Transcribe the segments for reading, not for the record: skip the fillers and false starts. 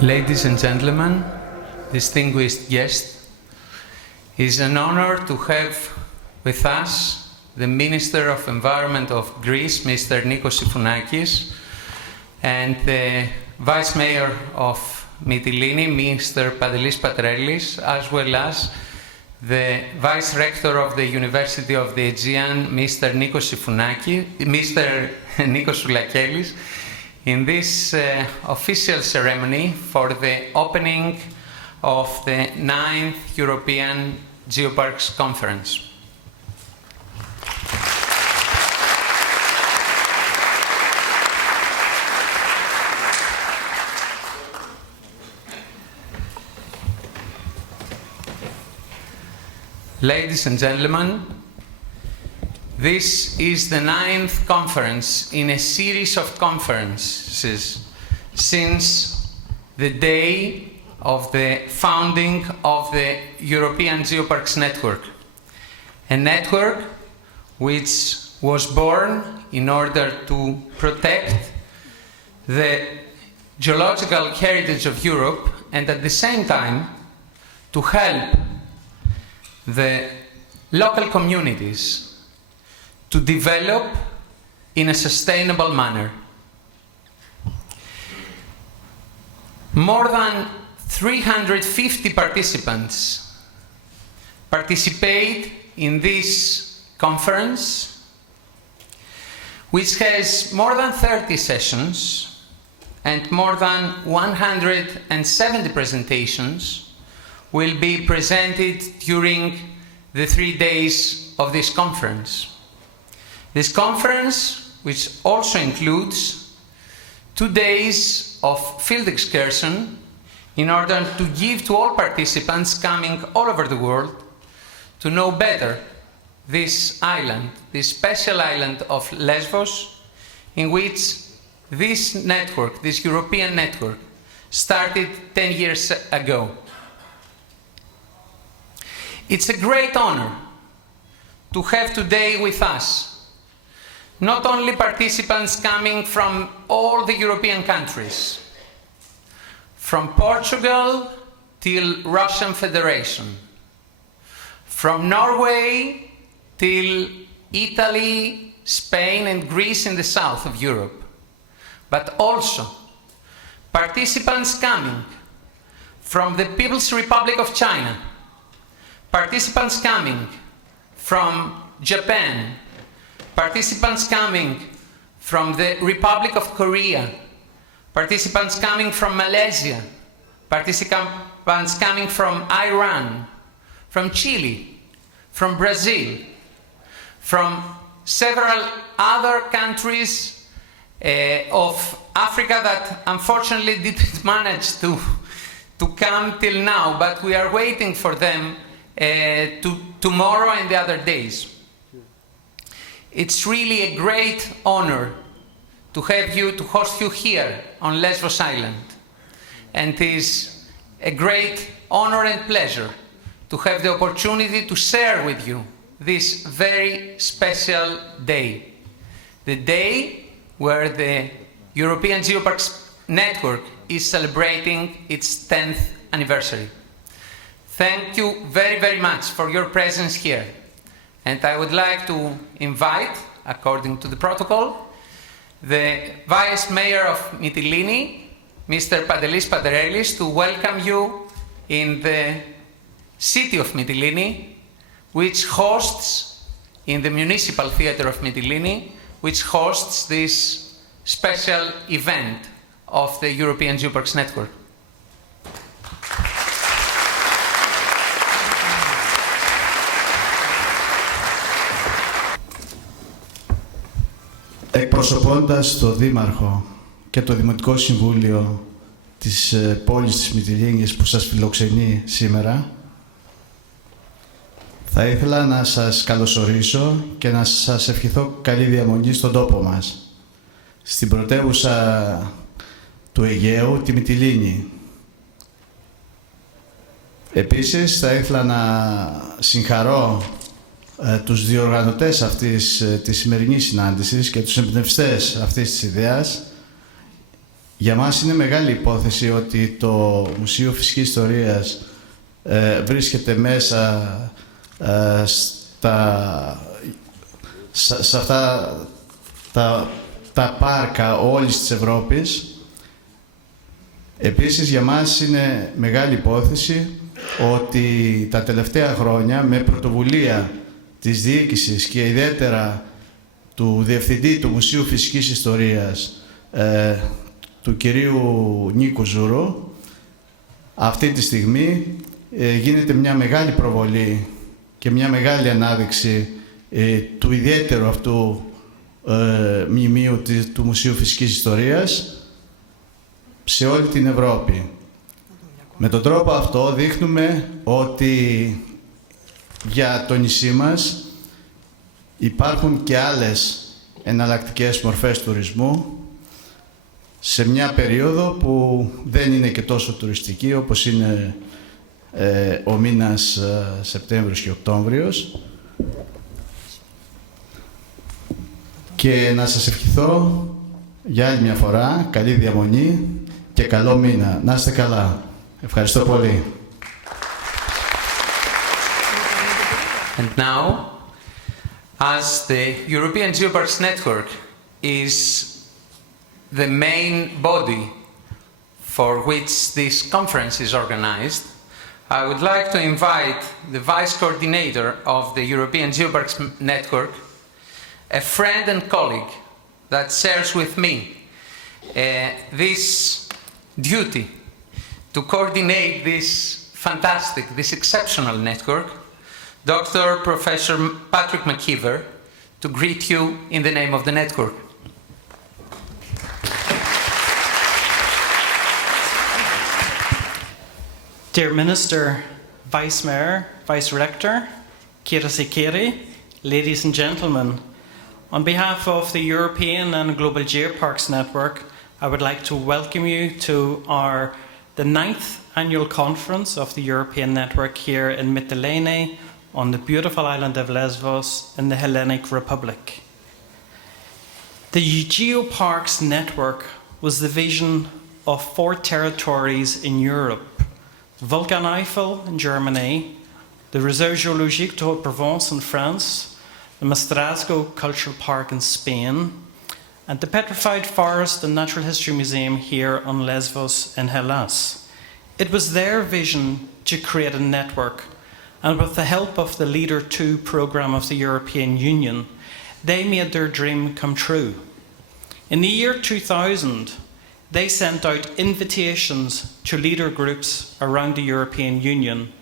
Ladies and gentlemen, distinguished guests, it is an honor to have with us the Minister of Environment of Greece, Mr. Nikos Sifounakis, and the Vice Mayor of Mυτιλήνη, Mr. Pantelis Patrelis, as well as the Vice Rector of the University of the Aegean, Mr. Nikos Soulakelis, in this official ceremony for the opening of the 9th European Geoparks Conference. Ladies and gentlemen, this is the 9th conference in a series of conferences since the day of the founding of the European Geoparks Network, a network which was born in order to protect the geological heritage of Europe and at the same time to help the local communities to develop in a sustainable manner. More than 350 participants participate in this conference, which has more than 30 sessions and more than 170 presentations will be presented during the 3 days of this conference. This conference, which also includes 2 days of field excursion in order to give to all participants coming all over the world to know better this island, this special island of Lesvos, in which this network, this European network, started 10 years ago. It's a great honor to have today with us not only participants coming from all the European countries, from Portugal till Russian Federation, from Norway till Italy, Spain and Greece in the south of Europe, but also participants coming from the People's Republic of China, participants coming from Japan, participants coming from the Republic of Korea, participants coming from Malaysia, participants coming from Iran, from Chile, from Brazil, from several other countries of Africa that unfortunately didn't manage to come till now, but we are waiting for them tomorrow and the other days. It's really a great honor to have you, to host you here on Lesvos Island. And it is a great honor and pleasure to have the opportunity to share with you this very special day. The day where the European Geoparks Network is celebrating its 10th anniversary. Thank you very, very much for your presence here. And I would like to invite, according to the protocol, the Vice Mayor of Mυτιλήνη, Mr. Pantelis Patrelis, to welcome you in the city of Mυτιλήνη, which hosts, in the Municipal Theatre of Mυτιλήνη, which hosts this special event of the European Geoparks Network. Εκπροσωπώντας το Δήμαρχο και το Δημοτικό Συμβούλιο της πόλης της Μυτιλήνης που σας φιλοξενεί σήμερα, θα ήθελα να σας καλωσορίσω και να σας ευχηθώ καλή διαμονή στον τόπο μας, στην πρωτεύουσα του Αιγαίου, τη Μυτιλήνη. Επίσης, θα ήθελα να συγχαρώ τους διοργανωτές αυτής της σημερινής συνάντησης και τους εμπνευστές αυτής της ιδέας Για μας είναι μεγάλη υπόθεση ότι το Μουσείο Φυσικής Ιστορίας βρίσκεται μέσα σε αυτά τα πάρκα όλης της Ευρώπης. Επίσης, για μας είναι μεγάλη υπόθεση ότι τα τελευταία χρόνια, με πρωτοβουλία της διοίκησης και ιδιαίτερα του Διευθυντή του Μουσείου Φυσικής Ιστορίας, του κυρίου Νίκου Ζουρού, αυτή τη στιγμή γίνεται μια μεγάλη προβολή και μια μεγάλη ανάδειξη του ιδιαίτερου αυτού μνημείου του Μουσείου Φυσικής Ιστορίας σε όλη την Ευρώπη. Με τον τρόπο αυτό δείχνουμε ότι για το νησί μας υπάρχουν και άλλες εναλλακτικές μορφές τουρισμού σε μια περίοδο που δεν είναι και τόσο τουριστική όπως είναι ο μήνας Σεπτέμβριος και Οκτώβριος. Και να σας ευχηθώ για άλλη μια φορά καλή διαμονή και καλό μήνα. Να είστε καλά. Ευχαριστώ πολύ. And now, as the European Geoparks Network is the main body for which this conference is organized, I would like to invite the Vice Coordinator of the European Geoparks Network, a friend and colleague that shares with me this duty to coordinate this fantastic, this exceptional network, Dr. Professor Patrick McKeever, to greet you in the name of the network. Dear Minister, Vice Mayor, Vice Rector, Kirasi Kiri, ladies and gentlemen, on behalf of the European and Global Geoparks Network, I would like to welcome you to the 9th annual conference of the European Network here in Mυτιλήνη, on the beautiful island of Lesvos in the Hellenic Republic. The Geoparks Network was the vision of 4 territories in Europe: Vulkaneifel in Germany, the Réseau Géologique de Haute-Provence in France, the Maestrazgo Cultural Park in Spain, and the Petrified Forest and Natural History Museum here on Lesvos in Hellas. It was their vision to create a network, and with the help of the Leader 2 programme of the European Union, they made their dream come true. In the year 2000, they sent out invitations to leader groups around the European Union,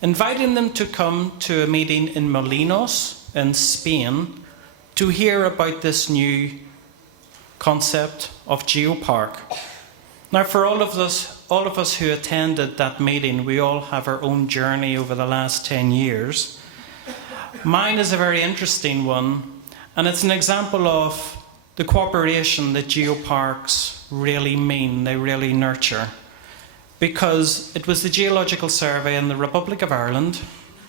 inviting them to come to a meeting in Molinos in Spain to hear about this new concept of Geopark. Now, for all of us who attended that meeting, we all have our own journey over the last 10 years. Mine is a very interesting one, and it's an example of the cooperation that geoparks really mean, they really nurture. Because it was the Geological Survey in the Republic of Ireland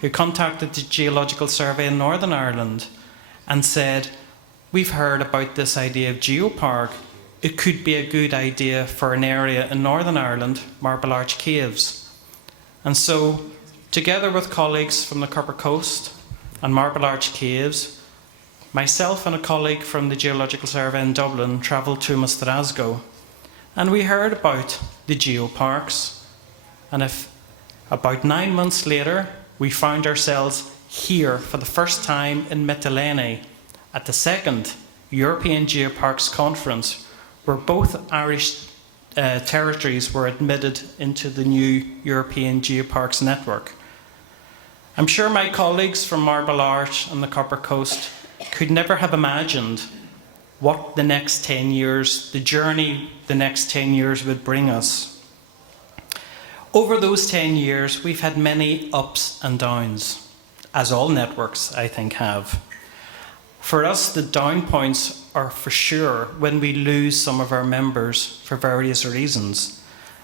who contacted the Geological Survey in Northern Ireland and said, we've heard about this idea of geopark. It could be a good idea for an area in Northern Ireland, Marble Arch Caves. And so, together with colleagues from the Copper Coast and Marble Arch Caves, myself and a colleague from the Geological Survey in Dublin travelled to Maestrazgo, and we heard about the geoparks. And about 9 months later, we found ourselves here for the first time in Mυτιλήνη at the 2nd European Geoparks Conference, where both Irish territories were admitted into the new European Geoparks Network. I'm sure my colleagues from Marble Arch and the Copper Coast could never have imagined what the next 10 years, the journey the next 10 years would bring us. Over those 10 years, we've had many ups and downs, as all networks, I think, have. For us, the down points are for sure when we lose some of our members for various reasons.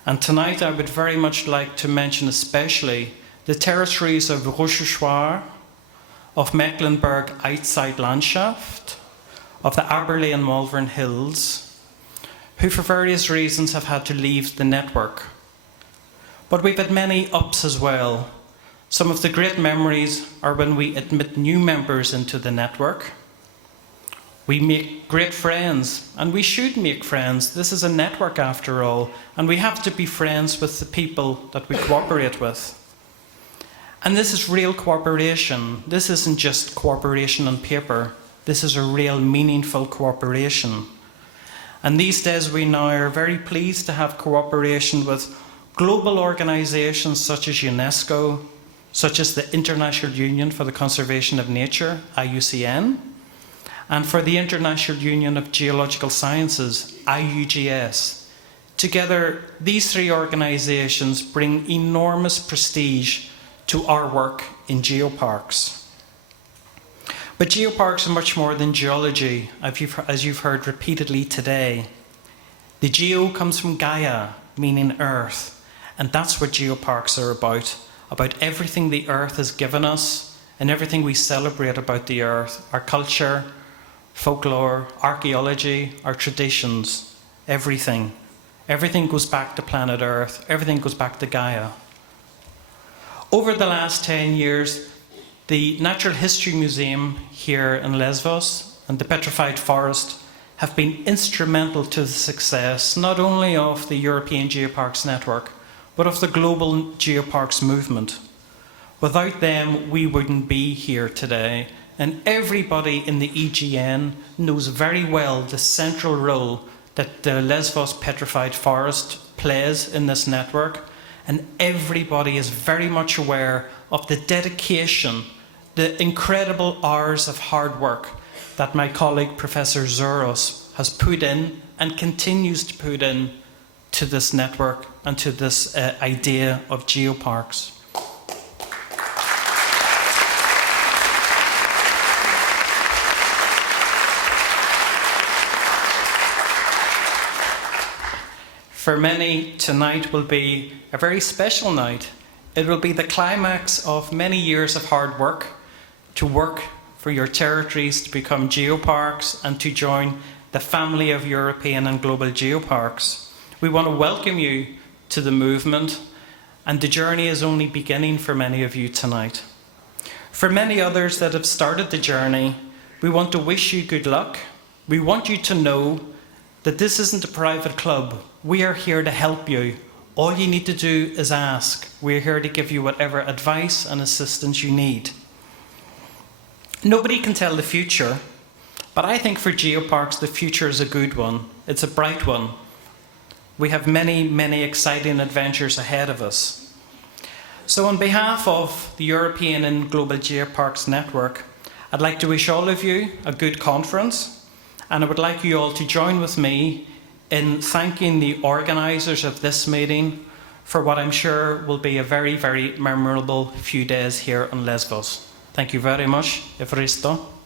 And tonight I would very much like to mention especially the territories of Rochechouart, of Mecklenburg-Eichside Landschaft, of the Aberley and Malvern Hills, who for various reasons have had to leave the network. But we've had many ups as well. Some of the great memories are when we admit new members into the network. We make great friends, and we should make friends. This is a network after all, and we have to be friends with the people that we cooperate with. And this is real cooperation. This isn't just cooperation on paper. This is a real meaningful cooperation. And these days we now are very pleased to have cooperation with global organisations such as UNESCO, such as the International Union for the Conservation of Nature, IUCN, and for the International Union of Geological Sciences, IUGS. Together, these three organisations bring enormous prestige to our work in geoparks. But geoparks are much more than geology, as you've heard repeatedly today. The geo comes from Gaia, meaning earth, and that's what geoparks are about everything the earth has given us and everything we celebrate about the earth, our culture, folklore, archaeology, our traditions, everything. Everything goes back to planet Earth, everything goes back to Gaia. Over the last 10 years, the Natural History Museum here in Lesvos and the Petrified Forest have been instrumental to the success not only of the European Geoparks Network, but of the global geoparks movement. Without them, we wouldn't be here today. And everybody in the EGN knows very well the central role that the Lesvos Petrified Forest plays in this network. And everybody is very much aware of the dedication, the incredible hours of hard work that my colleague Professor Zouros has put in and continues to put in to this network and to this idea of geoparks. For many, tonight will be a very special night. It will be the climax of many years of hard work to work for your territories to become geoparks and to join the family of European and global geoparks. We want to welcome you to the movement, and the journey is only beginning for many of you tonight. For many others that have started the journey, we want to wish you good luck. We want you to know that this isn't a private club. We are here to help you. All you need to do is ask. We're here to give you whatever advice and assistance you need. Nobody can tell the future, but I think for geoparks, the future is a good one. It's a bright one. We have many, many exciting adventures ahead of us. So on behalf of the European and Global Geoparks Network, I'd like to wish all of you a good conference, and I would like you all to join with me in thanking the organisers of this meeting for what I'm sure will be a very, very memorable few days here on Lesvos. Thank you very much. Evaristo.